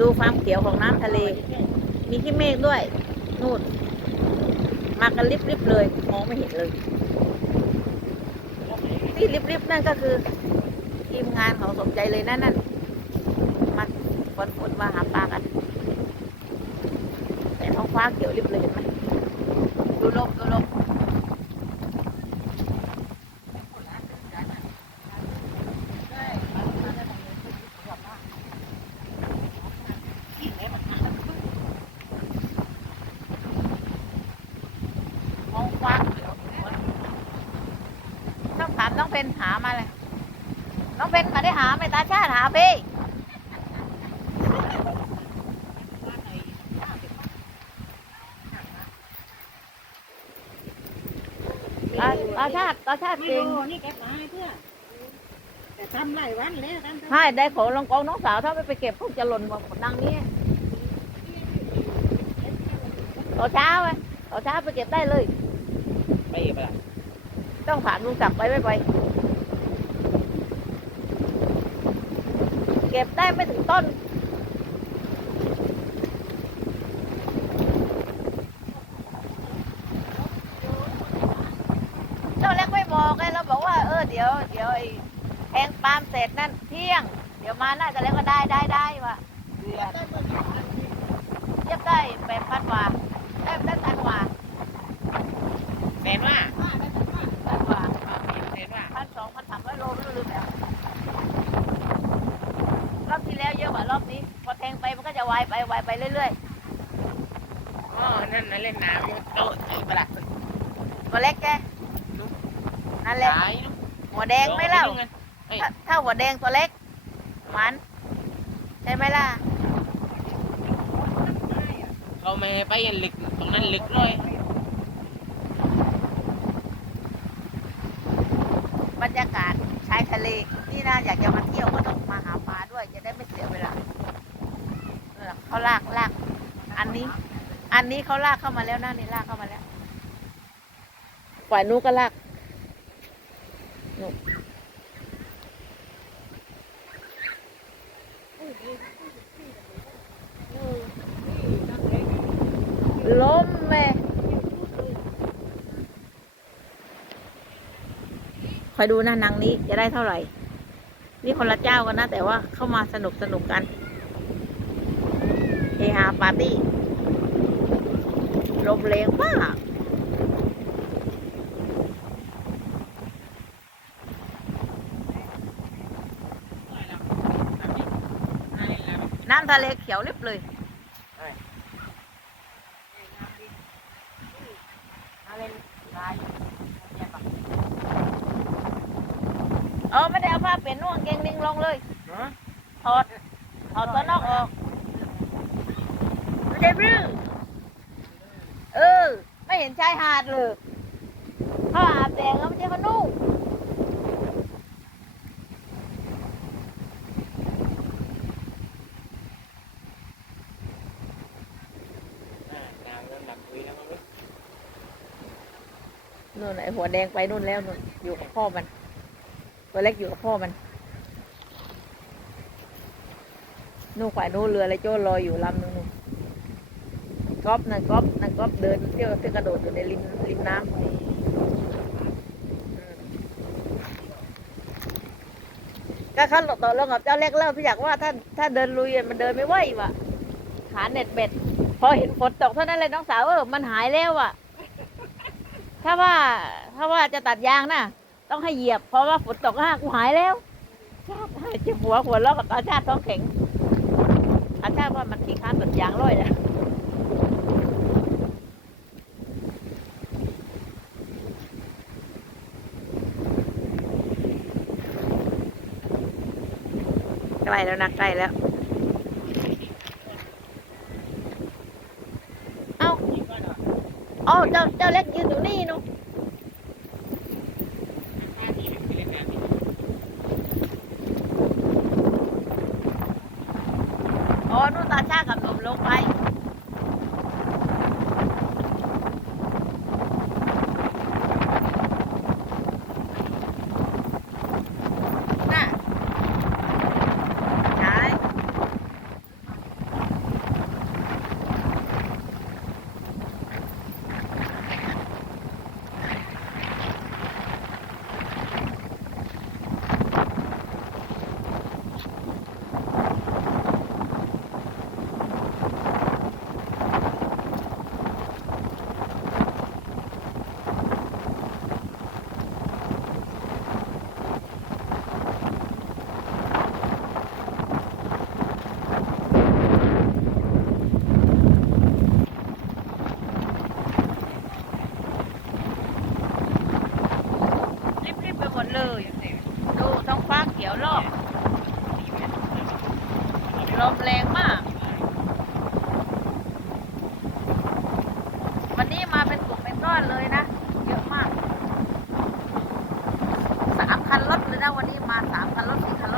ดูความเขียวของน้ำทะเล มีขี้เมฆด้วยนู่นมากันริบๆเลยมองไม่เห็นเลย ที่ริบๆนั่นก็คือทีมงานของสมใจเลยนั่นนั่นมาฝนฝนมาหาปลากัน แต่ท้องฟ้าเขียวริบเลยเห็นไหมดูลมดูลมท้องฟ้าเขียวต้องถามน้องเพนหามาเลย น้อง เพนมาได้หาไหมตาชาติหาพี่ตาตาชาติตาชาติไม่จริงรู้นี่แกมาให้เพื่อนแต่ทำหลายวันแล้วกันใช่ได้ของรองกองน้องสาวถ้าไม่ไปเก็บคงจะหล่นหมดดังนี้ต่อนเช้าไหมต่อนเช้าไปเก็บได้เลยไปอีกปะล่ะต้องถามลุงศักดิ์ไปไม่ไป เก็บได้ไม่ถึงต้นเจ้าเล็กไม่บอกไงเราบอกว่าเออเดี๋ยวเดี๋ยวไอ้แทงปาล์มเสร็จนั่นเที่ยง เดี๋ยวมาน่าจะเล็กก็ได้ได้ได้วะเดือนเทียบได้แปดพันกว่าได้ได้ตันกว่า แสนว่า ตันกว่า แสนว่า พันสองพันสามร้อยโลไม่รู้ลืมแล้วรอบที่แล้วเยอะกว่ารอบนี้ พอแทงไปมันก็ จะวายไปวายไปเรื่อยอ๋อนั่นน่ะเล่นน้ำโต๊ะอีกปะล่ะๆตัวเล็กแกนั่นแหละตายเนอะหัวแดงไหม่เล่า ดี๋ยวอปยุ่งกันเอ้ย ถ้าถ้าหัวแดงตัวเล็ก มัน ใช่ไหมล่ะเขาไม่ให้ไปอันลึกตรงนั้นลึกเลยบรรยากาศชายทะเล นี่นะอยากจะมาเที่ยวก็ต้องมาหาปลาด้วย จะได้ไม่เสียเวลา เขาลากลากอันนี้ อันนี้เขาลากเข้ามาแล้วนะนี่ลากเข้ามาแล้วฝ่ายนู้ก็ลากนู้ล้มแม่คอยดูนะนังนี้จะได้เท่าไหร่ นี่คนละเจ้ากันนะ แต่ว่าเข้ามาสนุกสนุกกัน เฮฮาปาร์ตี้ลมแรงมากน้ำทะเลเขียวลิบเลยเออไม่ได้เอาผ้าเปลี่ยนนุ่งกางเกงลิงลงเลยฮะถอดถอดตัวนอกออก ไม่ได้รื้อเออ ไม่เห็นชายหาดเลยเขาอาบแดงแล้วไม่ใช่เขานุ่งอ่าน้ำเริ่มดับคุยแล้วมั้งลูกนู่นไอหัวแดงไปนู่นแล้วนู่นอยู่กับพ่อมัน ตัวเล็กอยู่กับพ่อมันนู่นฝ่ายนู้นเรืออะไรโจ้ลอยอยู่ลำนึงนู่น ก๊อฟนะก๊อฟนะก๊อฟเดินเที่ยวเที่ยวกระโดดอยู่ในริมริมน้ำก็เขาต่อรองกับเจ้าเล็กแล้วพี่อยากว่าถ้าถ้าเดินลุยมันเดินไม่ไหวว่ะขาเน็ตเบ็ด พอเห็นฝนตกเท่านั้นเลยน้องสาวเออมันหายแล้วอะ ถ้าว่าถ้าว่าจะตัดยางนะต้องให้เหยียบ เพราะว่าฝนตกห้ากูหายแล้วชาติเจ็บหัวหัวเราะกับอาชาติท้องแข็งอาชาติว่ามันขี้ค้านตัดยางร้อยนะ ใกล้แล้วนะใกล้แล้ว เอ้าอ๋อเจ้าเจ้าเล็กยืนอยู่นี่หนูท่าทีเป็นไปเนน้ำนี่อ๋อนู่นตาชากับหนุ่มลง เลยดูต้องฟ้าเขียวรอบลมแรงมาก วันนี้มาเป็นกลุ่มเป็นก้อนเลยนะ เยอะมากสามคันรถเลยนะวันนี้มาสามคันรถสี่คันรถ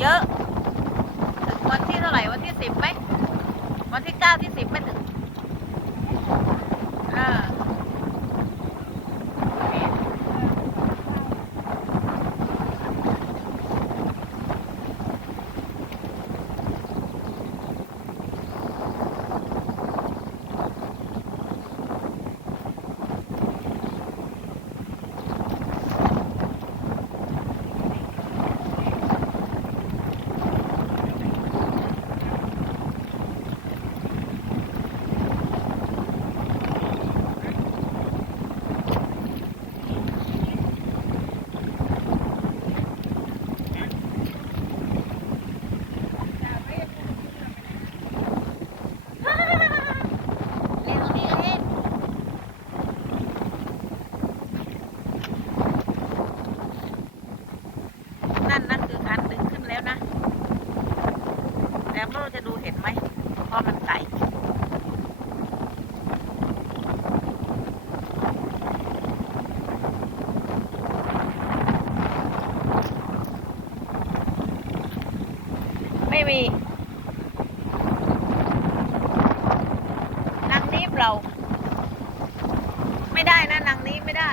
เยอะ ถึงวันที่เท่าไหร่วันที่สิบไหมวันที่เก้าที่สิบไม่ถึงอ่าเร็วเร็วนั่นนั่นคือการดึงขึ้นแล้วนะ แต่ไม่รู้จะดูเห็นไหมามันไกลไม่มีนางนี้เรา ไม่ได้นะนางนี้ไม่ได้